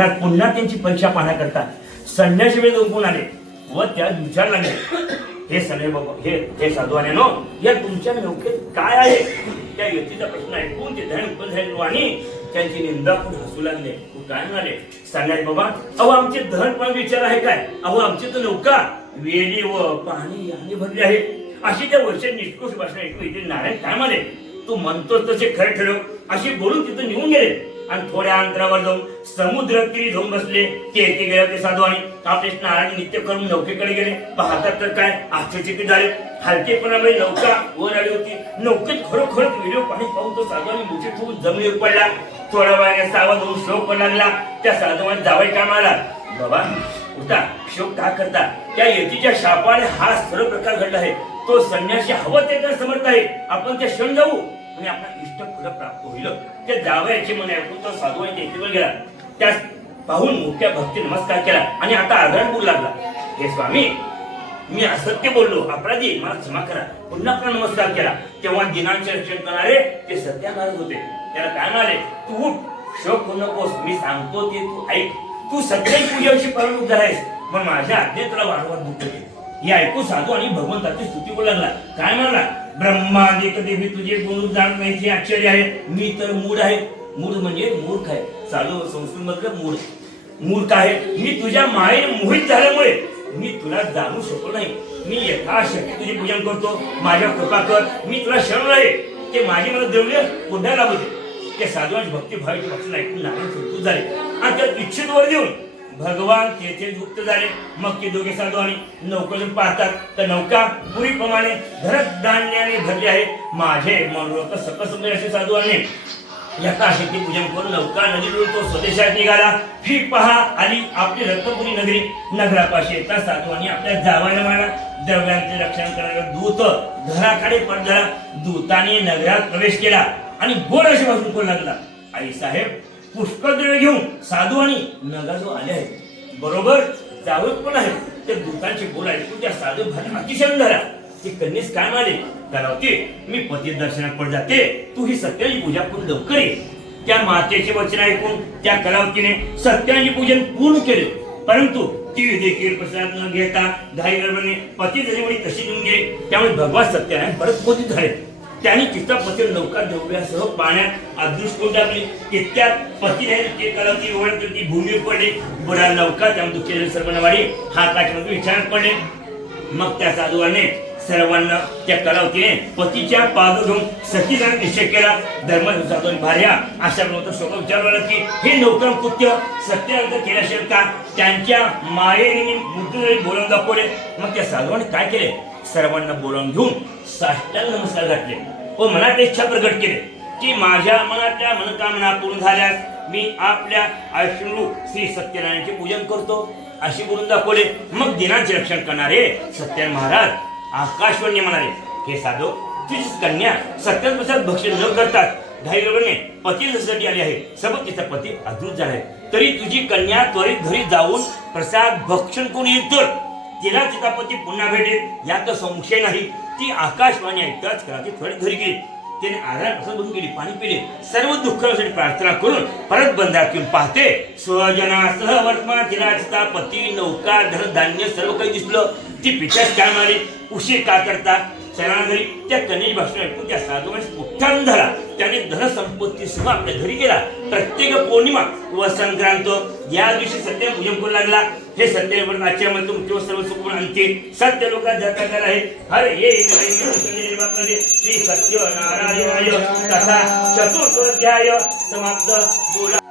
तर पुन्हा त्यांची परीक्षा पाहण्याकरता संन्यासी वेळ झोपून आले व त्या विचार लागले. हे सगळे बाबा हे हे साधूवाने नो या तुमच्या नौकेत काय आहे? त्या व्यक्तीचा प्रश्न ऐकून ते धन उत्पन्न झाले आणि त्यांची निंदा खूप हसू लागले तू काय म्हणाले सांगाय बाबा अहो आमचे धन पण विचार आहे काय? अहो आमची तर नौका वेली व पाणी याने भरली आहे. अशी त्या वर्ष निष्कृष भाषण ऐकू इथे नारायण काय म्हणाले तू म्हणतोस तसे खरे ठरव. अशी बोलून तिथं निघून गेले. आणि थोड्या अंतरावर जाऊन समुद्र तीरी धुवून बसले ते येथे गेले ते साधू आणि आपले स्नानाने नित्य करून नौकेकडे गेले. पाहतात तर काय आश्चर्यचकित झाले. हलकेपणामुळे नौका वर आली होती. नौकेत खरोखर व्हिडिओ पाणी पाहून तो साधू आणि मुठी ठेवून जमिनीवर पडला. थोड्या वेळाने सावध होऊन शोक पण लागला. त्या साधूने जावई मारला बाबा उठा शोक का करता? त्या यतीच्या शापाने हा सर्व प्रकार घडला आहे. तो संन्यासी हवं ते तर समर्थ आहे. आपण त्या क्षण जाऊ. आणि आपला इष्ट फळ प्राप्त होईल. त्या जावयाचे मन ऐकून तो साधू आणि तेथीवर गेला. त्यास पाहून मोठ्या भक्ती नमस्कार केला आणि आता आदरण बोलू लागला. हे स्वामी मी असत्य बोललो. अपराधी मला क्षमा करा. पुन्हा पुन्हा नमस्कार केला. तेव्हा दिनांचे रक्षण करणारे ते सत्यानारायण होते. त्याला काय म्हणाले? तू उठ. शोक होऊ नकोस. मी सांगतो ते तू ऐक. तू सत्याही पूजेविषयी परममुख झालायस. पण माझ्या आज्ञे तुला वारंवार दुःख होते हे ऐकून साधू आणि भगवंताची स्तुती बोलू लागला. काय म्हणला? ब्रह्मादिक देवी तुझे गुण जाणत नाही जे आश्चर्य आहे. मी तर मूड आहे. मूड म्हणजे मूर्ख आहे. साधू संस्कृत मधलं मूड मूर्ख आहे. मी तुझ्या माये मोहित झाल्यामुळे मी तुला जाणू शकलो नाही. मी यथाशक्ती तुझे पूजन करतो. माझ्या कृपा कर. मी तुला शरण आहे. ते माझी मला द्रव्य पुन्हा लागू दे. साधू साधूंची भक्ती भावाची भक्षण ऐकून नारायण सुरू झाले. आणि त्या इच्छित वर देऊन भगवान तेथे गुप्त झाले. मग ते दोघे साधू आणि नौकेतून पाहतात. तर नौका पुरीप्रमाणे धरत धान्याने भरली आहे. माझे मनोरथ सकस असे साधू आणि यथाशक्ती पूजन करून नौका नदीवरून तो स्वदेशात निघाला. ही पहा आली आपली रत्नपुरी नगरी नगरापाशी येता साधू आणि आपल्या जावाने मारा द्रव्यांचे रक्षण करणारा दूत घराकडे पडला. दूताने नगरात प्रवेश केला आणि गोड अशी वाजून करू लागला. आई साहेब पुष्कळ द्रव्य घेऊन साधू आणि नगाजो आले आहेत. बरोबर? जावत पण आहे त्या दूतांचे बोल ऐकून त्या साधू भाजी अतिशय झाला ती कन्येस काय म्हणाले करावते मी पती दर्शनात पड जाते. तू ही सत्याची पूजा करून लवकर ये. त्या मातेचे वचन ऐकून त्या कलावतीने सत्याची पूजन पूर्ण केले. परंतु ती देखील प्रसाद न घेता घाई गडबडीने पती जरी तशी निघून गेली त्यामुळे भगवान सत्यानारायण परत मोदी झाले. त्यांनी तिचा पती लवकर देवल्यासह पाण्यात अदृष्ट टाकली. इतक्या पतीने ते कलावती ओळख ती भूमी पडली. बुडा लवकर त्यामुळे दुःखी सर्वांना वाढी हाताच्या विचारात पडले. मग त्या साधुवाने सर्वांना त्या कलावतीने पतीच्या पाग घेऊन सतीचा निश्चय केला धर्म साधून भार्या. अशा नव्हतं स्वतः विचारलं की हे नौकरम कृत्य सत्यानंतर केल्याशिवाय का? त्यांच्या मायेने मुद्दे बोलवून दाखवले मग त्या साधवाने काय केले? सर्वांना बोलावून घेऊन साष्टांग नमस्कार घातले. व मनात इच्छा प्रकट केले की माझ्या मनातल्या मनोकामना पूर्ण झाल्यास मी आपल्या आयुष्यू श्री सत्यनारायणचे पूजन करतो. अशी बोलून दाखवले. मग दिनाचे रक्षण करणारे सत्यनारायण महाराज आकाशवाणी म्हणाले हे साधो तुझी कन्या सत्याच प्रसाद भक्षण न करतात. घाई गडबडीने पती जसाठी आली आहे सबब तिचा पती अदृत झालाय तरी तुझी कन्या त्वरित घरी जाऊन प्रसाद भक्षण कोण येईल तर. तिला तिचा पती पुन्हा भेटेल यात संशय नाही. ती आकाशवाणी ऐकताच कराती त्वरित घरी गेली. त्याने आधार कसं बघून गेली पाणी पिले. सर्व दुःखासाठी प्रार्थना करून परत बंधात येऊन पाहते. स्वजनासह वर्तमान तिराजता पती नौका धनधान्य सर्व काही दिसलं. ती पिठात काय मारली? उशीर का करता? चरणा घरी त्या कन्याची भाषण ऐकून त्या साधूने उत्थान झाला. त्याने धनसंपत्ती सह आपल्या घरी गेला. प्रत्येक पौर्णिमा व संक्रांत या दिवशी सत्य पूजन करू लागला. हे सत्य आजच्या तुमचे सर्व सुख आणते. सत्य लोकात जाता करा आहे. हर हे श्री सत्य नारायणाय तथा चतुर्थोध्याय समाप्त. बोला.